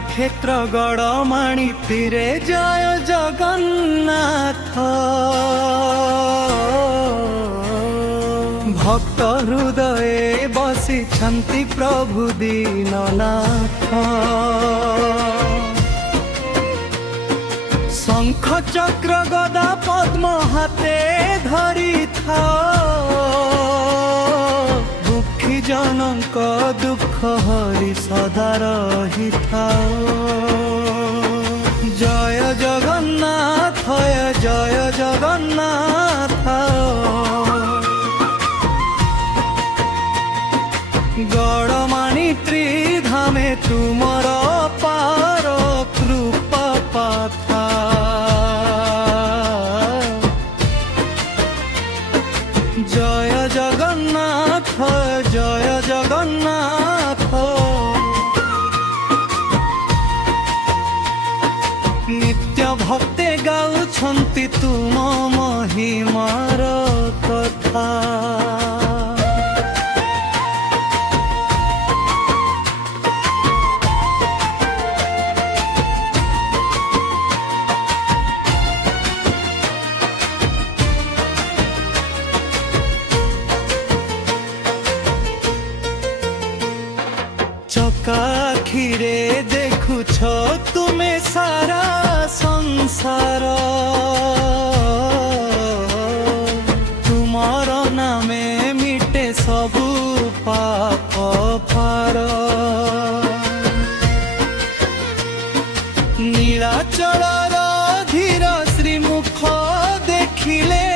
କ୍ଷେତ୍ର ଗଡ଼ମାଣି ତୀରେ ଜୟ ଜଗନ୍ନାଥ। ଭକ୍ତ ହୃଦয়ে ବସିଛନ୍ତି ପ୍ରଭୁ ଦୀନନାଥ। ଶଙ୍ଖ ଚକ୍ର ଗଦା ପଦ୍ମ ହାତେ ଧରିଥାଅ, ଦୁଃଖୀ ଜନଙ୍କ ଦୁଃଖ ହରି ସଦା ରହିଥାଅ। ଜୟ ଜଗନ୍ନାଥ ଜୟ ଜଗନ୍ନାଥ। ଗଡ଼ମାଣି ତ୍ରିଧାମେ ତୁମର ପାର କୃପା ପାଥା। জয় জগন্নাথ জয় জগন্নাথ। নিত্য ভক্তে গাউছন্তি তুম মহিমার কথা। চকাখিরে দেখুছ তুমি সারা সংসার, তুমর নামে মিটে সবু পাপ পার। নীলাচলর ধীর শ্রীমুখ দেখিলে,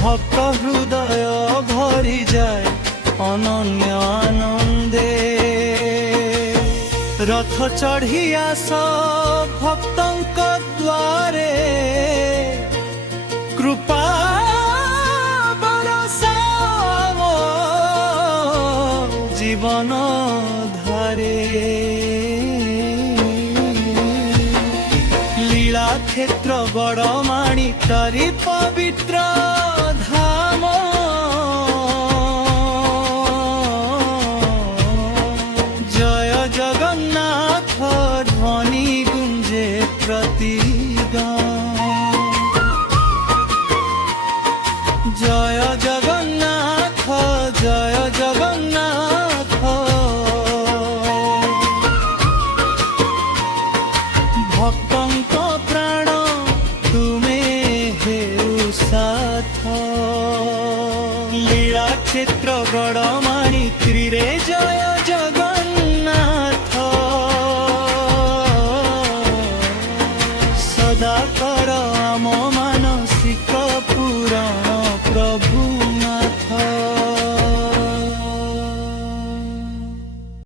ভক্ত হৃদয় ভরি যায় অনন্য আনন্দে। রথ চढ़ी আস ভক্তଙ୍କ দ্বারে, কৃপা বরসাও জীবন ধারে। লীলা ক্ষেত্র গড়মাণি তারি পবিত্র ধাম। ধ্বনি গুঞ্জে প্রতিগান। জয় জগন্নাথ জয় জগন্নাথ। ভক্তଙ୍କ প্রাণ তুমে হেউ সাথ। লীলা ক্ষেত্র গড়মাণি তীরে জয়